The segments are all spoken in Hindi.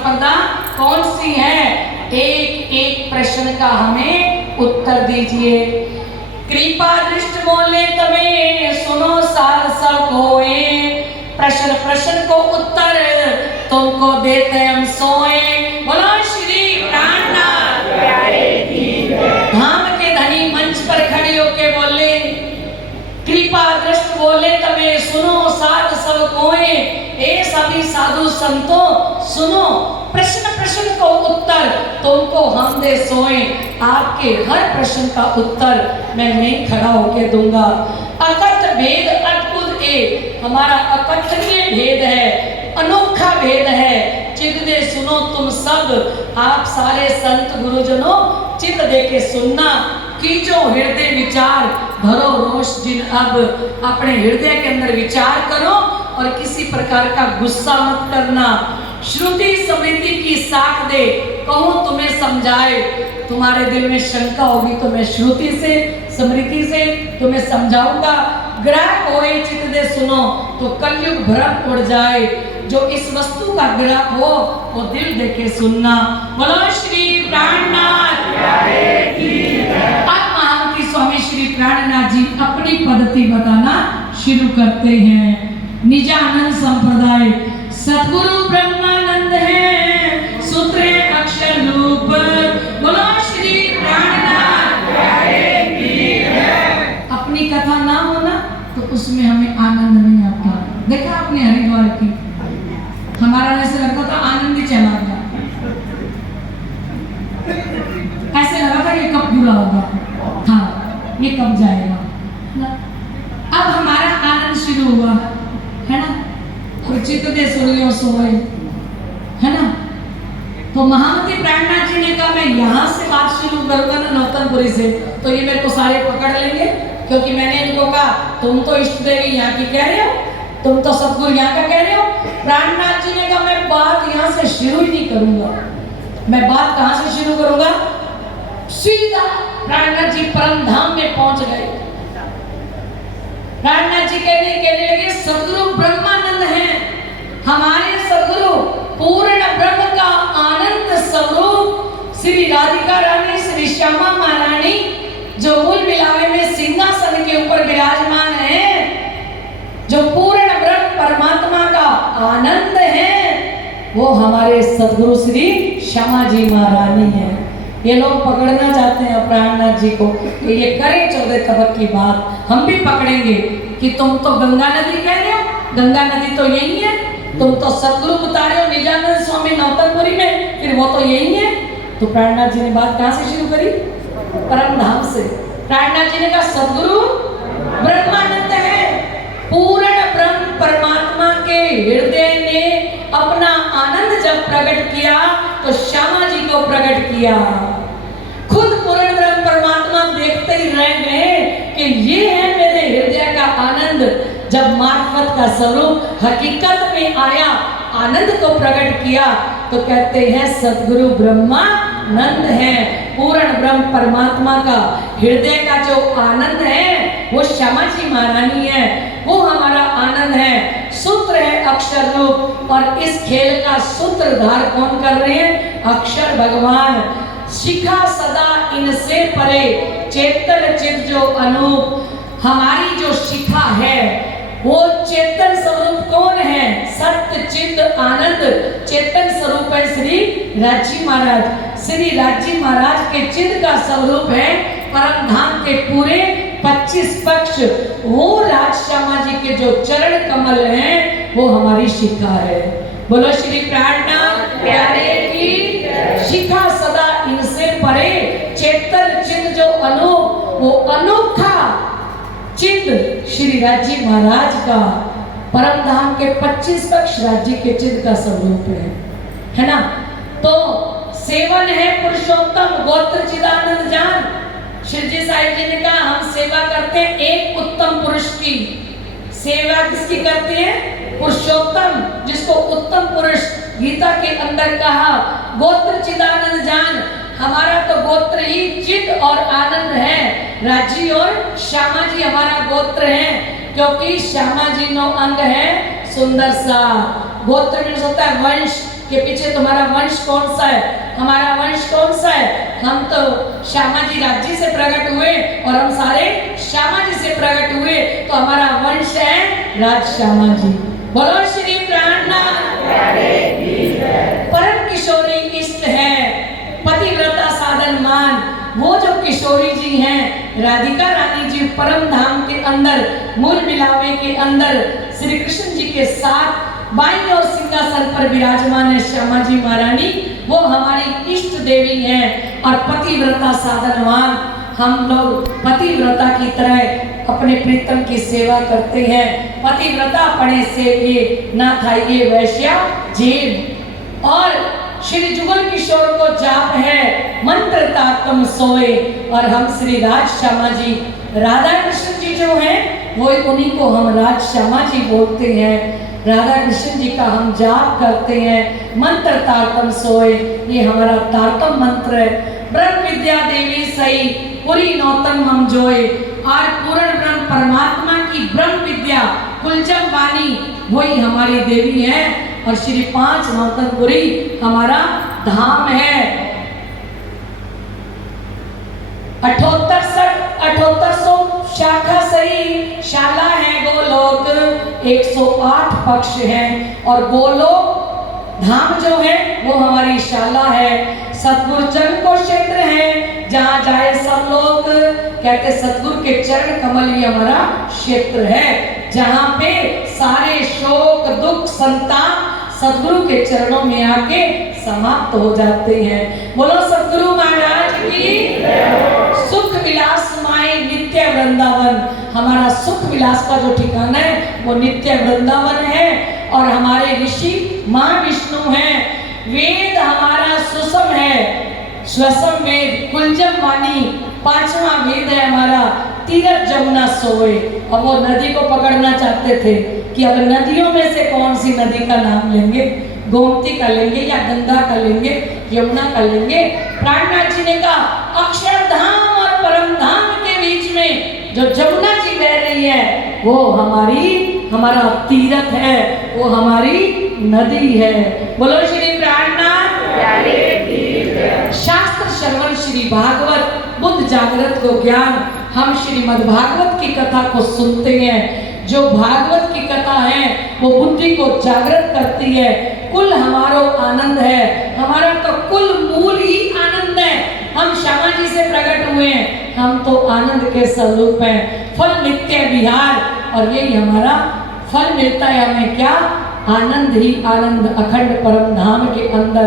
संपदा कौन सी है? एक एक प्रश्न का हमें उत्तर दीजिए। कृपा दृष्ट बोले तमें सुनो सार सब होए, प्रश्न प्रश्न को उत्तर तुमको देते हम सोए। बोलो श्री प्राणनाथ प्यारे की धाम के धनी मंच पर खड़ी होके बोले, कृपा दृष्ट बोले तमें सुनो साध सब कोए, ए सभी साधु संतों सुनो, प्रश्न प्रश्न को उत्तर तुमको हम दे सोए। आपके हर प्रश्न का उत्तर मैं यहीं खड़ा होके दूंगा। अकथ भेद अद्भुत ए, हमारा अकथनीय भेद है, अनोखा भेद है। चित दे सुनो तुम सब, आप सारे संत गुरुजनों चित दे के सुनना। कि जो हृदय विचार धरो रोष जिन अब, अपने हृदय के अंदर विचार करो और किसी प्रकार का गुस्सा मत करना। श्रुति स्मृति की साख दे, कहूँ तुम्हें समझाए। तुम्हारे दिल में शंका होगी तो मैं श्रुति से स्मृति से तुम्हें समझाऊंगा। ग्राहक होए चित दे सुनो, तो कलयुग भ्रम उड़ जाए। जो इस वस्तु का ग्राहक हो वो दिल दे के सुनना। बोलो श्री प्राणनाथ प्यारे की। अब महामंत्री स्वामी श्री प्राणनाथ जी अपनी पद्धति बताना शुरू करते हैं। निजानंद संप्रदाय सद्गुरु ब्रह्मानंद है, सूत्र अक्षर रूप। बोलो श्री प्राणनाथ प्यारे की। अपनी कथा ना होना तो उसमें हमें आनंद नहीं आता। देखा आपने हरिद्वार की, हमारा ऐसे लगता था आनंद ही चला गया, ऐसे लगा था ये कब पूरा होगा, हाँ ये कब जाएगा। अब हमारा आनंद शुरू हुआ है ना, चित्त दे सुनियो सोए, है ना। तो महामंत्री प्राणनाथ जी ने कहा मैं यहाँ से बात शुरू करूंगा ना नौतनपुरी से, तो ये मेरे को सारे पकड़ लेंगे, क्योंकि मैंने इनको कहा तुम तो इष्ट देवी यहाँ की कह रहे हो, तुम तो सतगुरु यहाँ का कह रहे हो। प्राणनाथ जी ने कहा मैं बात यहाँ से शुरू ही नहीं करूंगा। मैं बात कहाँ से शुरू करूंगा? सीधा प्राणनाथ जी परम धाम में पहुंच गए। प्राणनाथ जी कहने लगे सदगुरु ब्रह्मानंद हैं, हमारे सदगुरु पूर्ण ब्रह्म का आनंद स्वरूप श्री राधिका रानी श्री श्यामा महारानी, जो मूल मिलावे में सिंहासन के ऊपर विराजमान है, जो पूर्ण ब्रह्म परमात्मा का आनंद है, वो हमारे सदगुरु श्री श्यामा जी महारानी है। ये लोग पकड़ना चाहते हैं प्राणनाथ जी को कि ये करें 14 कबक की बात। हम भी पकड़ेंगे कि तुम तो गंगा नदी कह रहे हो, गंगा नदी तो यही है, तुम तो सतगुरु बता रहे हो निजानंद स्वामी नौतनपुरी में, फिर वो तो यही है। तो प्राणनाथ जी ने बात कहाँ से शुरू करी? परम धाम से। प्राणनाथ जी ने कहा सतगुरु ब्रह्मानंद है, पूर्ण ब्रह्म परमात्मा के हृदय ने अपना आनंद जब प्रकट किया तो श्यामा जी को प्रकट किया। खुद पूर्ण ब्रह्म परमात्मा देखते ही रह गए कि ये है मेरे हृदय का आनंद। जब मार्फत का स्वरूप हकीकत में आया, आनंद को प्रकट किया, तो कहते हैं सद्गुरु ब्रह्मानंद है। पूर्ण ब्रह्म परमात्मा का हृदय का जो आनंद है वो श्यामा जी महारानी है, वो हमारा आनंद है। सूत्र है अक्षर रूप, और इस खेल का सूत्रधार कौन कर रहे हैं? अक्षर भगवान। शिखा सदा इनसे परे, चेतन चित जो अनूप। हमारी जो शिखा है वो चेतन स्वरूप कौन है? सत्य चित आनंद चेतन स्वरूप है श्री राजी महाराज। श्री राजी महाराज के चित्त का स्वरूप है परम धाम के पूरे 25 पक्ष। वो राज श्यामा जी के जो चरण कमल हैं वो हमारी शिखा है। बोलो श्री प्राणनाथ प्यारे की। शिखा सदा इनसे परे, चेतन चित्त जो अनूप, वो अनोखा चित्त श्री राज्य महाराज का परम धाम के 25 पक्ष राज्य के चित्त का स्वरूप है ना। तो सेवन है पुरुषोत्तम गोत्र चिदानंद जान। श्री जी साहिब जी ने कहा हम सेवा करते हैं एक उत्तम पुरुष की। सेवा किसकी करते हैं? पुरुषोत्तम, जिसको उत्तम पुरुष गीता के अंदर कहा। गोत्र चिदानंद जान, हमारा तो गोत्र ही चिद और आनंद है। राजी और श्यामा जी हमारा गोत्र है, क्योंकि श्यामा जी 9 अंग है सुंदर सा। गोत्र मीन्स होता है वंश, कि पीछे तुम्हारा वंश कौन सा है, हमारा वंश कौन सा है। हम तो श्यामा जी राज्य से प्रकट हुए और हम सारे श्यामा जी से प्रकट हुए, तो हमारा वंश है राज श्यामा जी। बोलो श्री प्राणनाथ। परम किशोरी इष्ट है, पतिव्रता साधन मान, वो जो किशोरी जी हैं राधिका रानी जी परम धाम के अंदर मूल मिलावे के अंदर श्री कृष्ण जी के साथ बाईं ओर सिंहासन पर विराजमान है श्यामा जी महारानी, वो हमारी इष्ट देवी हैं। और पतिव्रता साधनवान, हम लोग पतिव्रता की तरह अपने प्रीतम की सेवा करते हैं। पतिव्रता पढ़े सेविये ना खाइए वैश्या जेब। और श्री जुगल किशोर को जाप है मंत्र तातम सोए, और हम श्री राज श्यामा जी राधा कृष्ण जी जो हैं वो उन्हीं को हम राज श्यामा जी बोलते हैं। राधा कृष्ण जी का हम जाप करते हैं मंत्र तारतम सोए, ये हमारा तारतम मंत्र है। ब्रह्म विद्या देवी सही पूरी नौतन मम जोए, और पूर्ण ब्रह्म परमात्मा की ब्रह्म विद्या कुलजम वाणी वही हमारी देवी है। और श्री पांच नौतनपुरी हमारा धाम है। 7800 शाखा सही शाला है गोलोक, 108 पक्ष हैं, और गोलोक धाम जो है वो हमारी शाला है। सतगुरु चरण को क्षेत्र है जहाँ जाए सब लोग, कहते सतगुरु के चरण कमल ही हमारा क्षेत्र है, जहाँ पे सारे शोक दुख संताप सतगुरु के चरणों में आके समाप्त हो जाते हैं। बोलो सतगुरु महाराज की। सुख विलास माए नित्य वृंदावन, हमारा सुख विलास का जो ठिकाना है वो नित्य वृंदावन है। और हमारे ऋषि माँ विष्णु हैं। वेद हमारा सुसम है, स्वसम वेद कुलजम वाणी, पांचवा वेद है हमारा तीरथ जमुना सोए। और वो नदी को पकड़ना चाहते थे कि अब नदियों में से कौन सी नदी का नाम लेंगे, गोमती का लेंगे या गंगा का लेंगे, यमुना का लेंगे। प्राणनाथ जी ने कहा अक्षरधाम और परम धाम के बीच में जो जमुना जी बह रही है वो हमारा तीरथ है, वो हमारी नदी है। बोलो श्री प्राणनाथ। शास्त्र श्रवण श्री भागवत, बुद्ध जागृत को ज्ञान। हम श्रीमद् भागवत की कथा को सुनते हैं। जो भागवत की कथा है वो बुद्धि को जागृत करती है। कुल हमारो आनंद है, हमारा तो कुल मूल ही आनंद है। हम श्यामा जी से प्रकट हुए हैं, हम तो आनंद के स्वरूप हैं। फल नित्य विहार, और यही हमारा फल मिलता है हमें, क्या आनंद ही आनंद अखंड परम धाम के अंदर।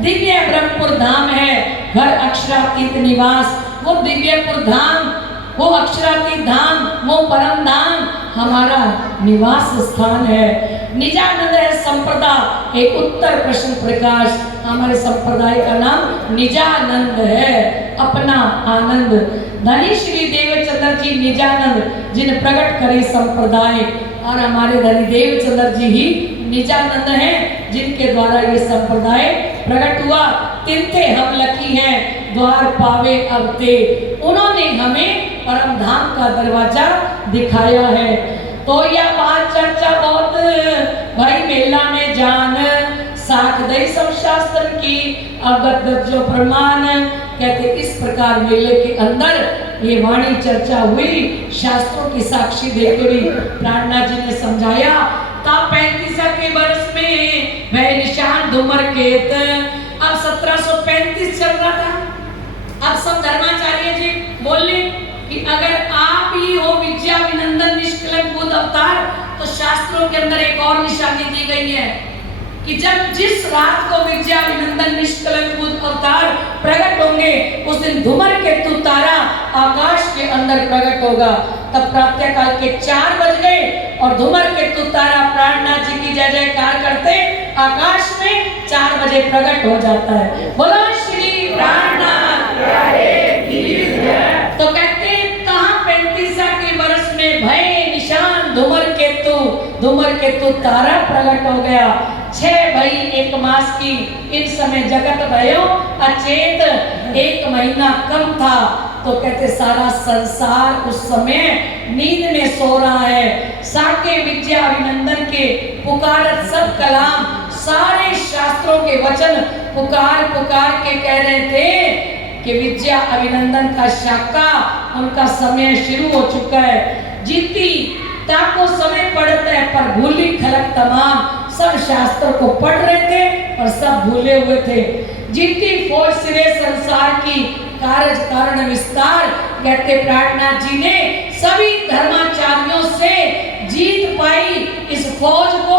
दिव्य ब्रह्मपुर धाम है घर अक्षरातीत निवास, वो दिव्यपुर धाम, वो अक्षरातीत धाम, वो परम धाम हमारा निवास स्थान है। निजानंद है संप्रदा, एक उत्तर प्रश्न प्रकाश, हमारे संप्रदाय का नाम निजानंद है, अपना आनंद। धनी श्री देवचंद्र जी निजानंद, जिन प्रकट करे संप्रदाय, और हमारे धनी देवचंद्र जी ही निजानंद हैं, जिनके द्वारा ये संप्रदाय प्रकट हुआ। तिन्थे हम लकी हैं द्वार पावे अब ते, उन्होंने हमें परम धाम का दरवाजा दिखाया है। तो यह बात चर्चा बहुत भाई मेला में जान, साख दई सब शास्त्र की अवगत जो प्रमाण। कहते इस प्रकार मेले के अंदर ये वाणी चर्चा हुई, शास्त्रों की साक्षी देकर भी प्राणनाथ जी ने समझाया। ता 35 के वर्ष में वह निशान धूमर केत, अब 1735 चल रहा था। अब सब धर्माचार्य जी बोले कि अगर आप ही हो विद्याविनंदन निष्कलंक बुद्ध अवतार, तो शास्त्रों के अंदर एक और निशानी दी गई है कि जब जिस रात को विद्याविनंदन निष्कलंक बुद्ध अवतार प्रकट होंगे, उस दिन धूमर केतु तारा आकाश के अंदर प्रकट होगा। तब प्रातः काल के 4 बज गए और धूमर केतु तारा प्राणनाथ जी की जय जयकार करते आकाश में 4 बजे प्रकट हो जाता है। बोलो श्री प्राणनाथ। तो कहते कहाँ 35 के वर्ष में भय निशान धूमर केतु तारा प्रकट हो गया। 6 भई 1 मास की, इन समय जगत भयो अचेत, 1 महीना कम था। तो कहते सारा संसार उस समय नींद में सो रहा है। साके विद्या अभिनंदन के पुकारत सब कलाम, सारे शास्त्रों के वचन पुकार पुकार के कह रहे थे कि विद्या अभिनंदन का शाखा उनका समय शुरू हो चुका है। जीती ताको समय पढ़ता है पर भूली खलक तमाम, सब शास्त्र को पढ़ रहे थे पर सब भूले हुए थे। जीती फौज सिरे संसार की कार्य कारण विस्तार, कहते प्राणनाथ जी ने सभी धर्माचार्यों से जीत पाई, इस फौज को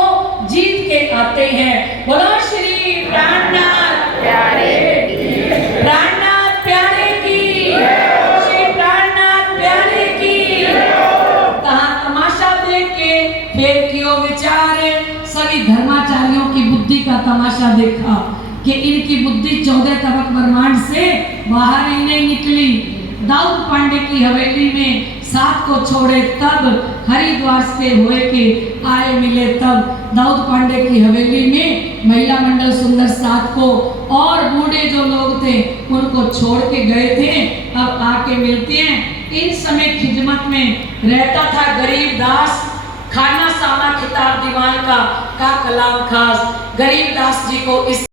जीत के आते हैं। बोलो श्री प्राणनाथ प्यारे की, प्राणनाथ प्यारे की, श्री प्राणनाथ प्यारे की। कहाँ तमाशा देख के फिर क्यों विचारे, सभी धर्माचार्यों की बुद्धि का तमाशा देखा कि इनकी बुद्धि 14 तबक ब्रह्मांड से बाहर ही नहीं निकली। दाऊद पांडे की हवेली में सात को छोड़े तब, हरिद्वार से हुए के आए मिले तब। दाऊद पांडे की हवेली में महिला मंडल सुंदर सात को और बूढ़े जो लोग थे उनको छोड़ के गए थे, अब आके मिलते हैं। इन समय खिदमत में रहता था गरीब दास, खाना सामा खिताब दीवान का कलाम खास। गरीब दास जी को इस